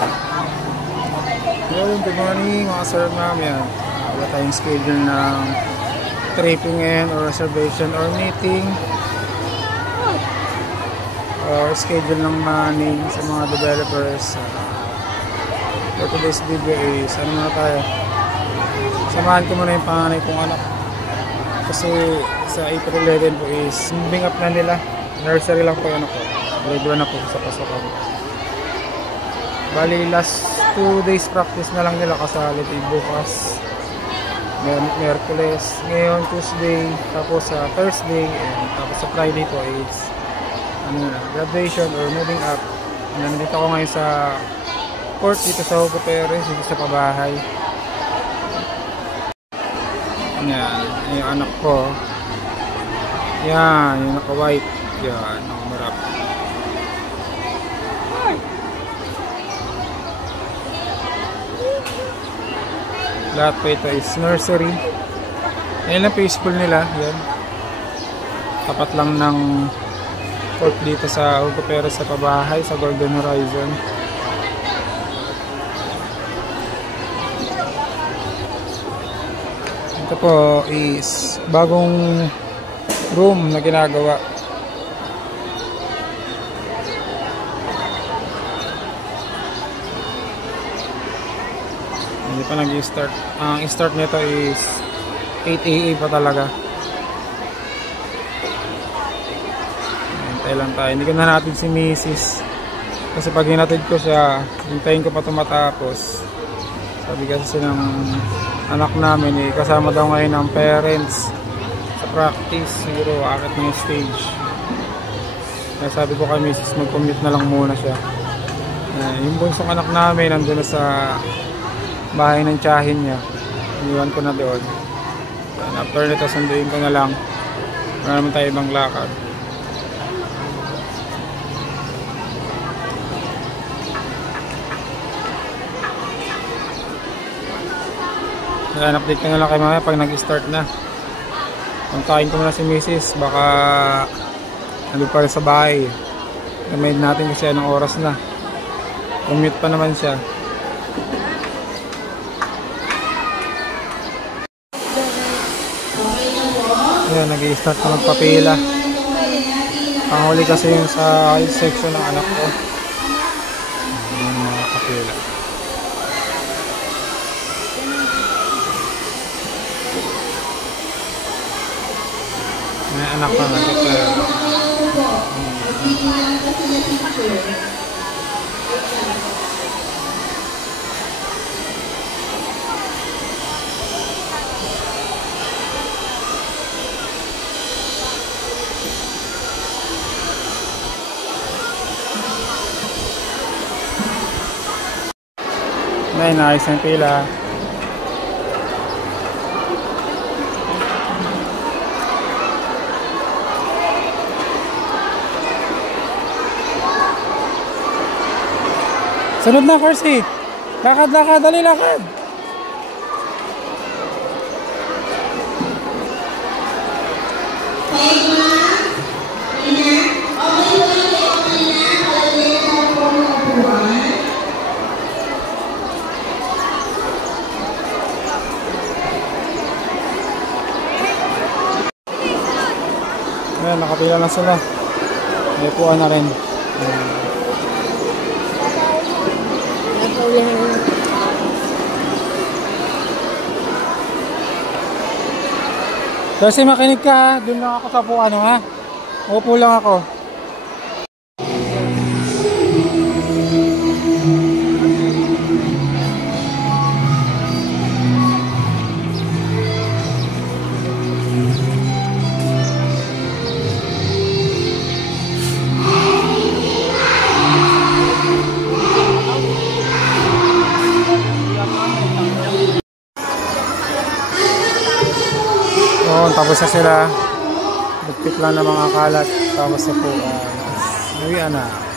Hello, good morning mga sir ma'am. Yan. Wala tayong schedule ng tripping ngayon or reservation or meeting or schedule ng money sa mga developers. For today's video is ano muna tayo, samahan ko muna yung panganay kong anak kasi sa April 11 po is moving up na nila. Nursery lang po yung anak ko, grade 1 na po sa pasokan. Bali last 2 days practice na lang nila kasali bukas Merkules, ngayon Tuesday, tapos sa Thursday, and tapos sa Friday po is ano na, graduation or moving up. Nandito ako ngayon sa court dito sa Hugo Perez, dito sa pabahay. Yan, yung anak ko. Yan, yung naka-white. Yan, marap. Lahat po ito is nursery. Ayan lang po yung school nila. Yan. Tapat lang ng court dito sa Hugo Perez sa pabahay, sa Golden Horizon. Ito po is bagong room na ginagawa. Hindi pa nag-start. Ang start nito is 8 AM pa talaga. Hintay lang tayo. Hindi ko na natin si Mrs. Kasi pag hinatid ko siya, hintayin ko pa ito matapos. Sabi kasi ng anak namin kasama daw ngayon ng parents sa practice. Siguro akit ng stage. Kaya sabi ko kay Mrs. mag-commute na lang muna siya. Yung bunsong anak namin nandun na sa bahay ng tiyahin niya. Iniwan ko na doon. And after nito, sunduin ko na lang. Wala naman tayo ibang lakad. Ayan, update ko na lang kay mamaya pag nag-start na. Kontakin ko muna si Mrs. Baka nandun pa rin sa bahay. Remind natin kasi anong oras na. Commute pa naman siya. Ayan, nag-i-start na magpapila. Panghuli kasi yung sa section ng anak ko. Ayan, mga kapila. May anak pa nagpapila. May naayos ng pila. Sunod na, Corsi. Lakad, lakad, dali lakad. Ayan, nakapila na sila. May puwan na rin. Kasi makinig ka, doon lang ako sa puwan, ha? Upo lang ako. Tapos na sila. Nagpit lang ng mga kalat. Tapos na po. Nawian na.